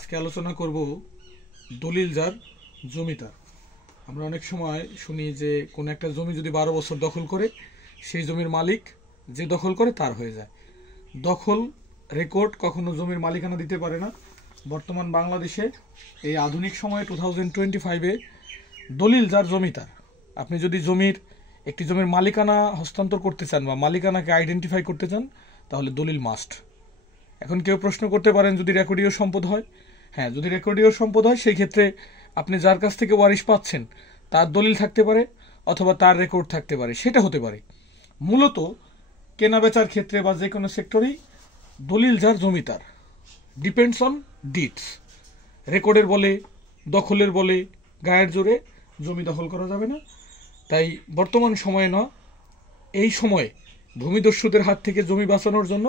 আজকে আলোচনা করব দলিল যার জমি তার। আমরা অনেক সময় শুনি যে কোনো একটা জমি যদি 12 বছর দখল করে, সেই জমির মালিক যে দখল করে তার হয়ে যায়। দখল রেকর্ড কখনো জমির মালিকানা দিতে পারে না। বর্তমান বাংলাদেশে এই আধুনিক সময়ে 2025-এ দলিল যার জমি তার। আপনি যদি একটি জমির মালিকানা হস্তান্তর করতে চান বা মালিকানাকে আইডেন্টিফাই করতে চান, তাহলে দলিল মাস্ট। এখন কেউ প্রশ্ন করতে পারেন, যদি রেকর্ডীয় সম্পদ হয়? হ্যাঁ, যদি রেকর্ডীয় সম্পদ হয়, সেই ক্ষেত্রে আপনি যার কাছ থেকে ওয়ারিশ পাচ্ছেন তার দলিল থাকতে পারে অথবা তার রেকর্ড থাকতে পারে, সেটা হতে পারে। মূলত কেনা বেচার ক্ষেত্রে বা যে কোনো সেক্টরেই দলিল যার জমি তার, ডিপেন্ডস অন ডিডস। রেকর্ডের বলে, দখলের বলে, গায়ের জোরে জমি দখল করা যাবে না। তাই বর্তমান সময়ে এই সময়ে ভূমিদস্যুদের হাত থেকে জমি বাঁচানোর জন্য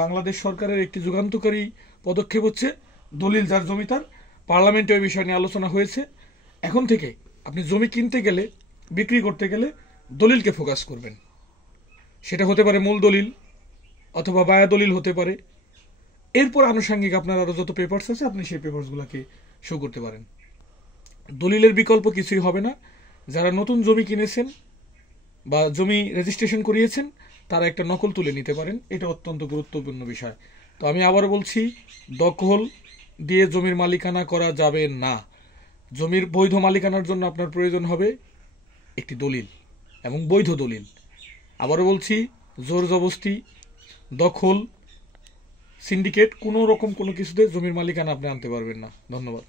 বাংলাদেশ সরকারের একটি যুগান্তকারী পদক্ষেপ হচ্ছে দলিল যার জমি তার। পার্লামেন্টে ওই বিষয় নিয়ে আলোচনা হয়েছে। এখন থেকে আপনি জমি কিনতে গেলে, বিক্রি করতে গেলে দলিলকে ফোকাস করবেন। সেটা হতে পারে মূল দলিল অথবা বায়া দলিল হতে পারে। এরপর আনুষঙ্গিক আপনার আরও যত পেপারস আছে, আপনি সেই পেপারসগুলোকে শো করতে পারেন। দলিলের বিকল্প কিছুই হবে না। যারা নতুন জমি কিনেছেন বা জমি রেজিস্ট্রেশন করিয়েছেন, তারা একটা নকল তুলে নিতে পারেন। এটা অত্যন্ত গুরুত্বপূর্ণ বিষয়। তো আমি আবারও বলছি, দখল দিয়ে জমির মালিকানা করা যাবে না। জমির বৈধ মালিকানার জন্য আপনার প্রয়োজন হবে একটি দলিল এবং বৈধ দলিল। আবারও বলছি, জোর জবস্তি, দখল, সিন্ডিকেট, কোনো রকম কোনো কিছুতে জমির মালিকানা আপনি আনতে পারবেন না। ধন্যবাদ।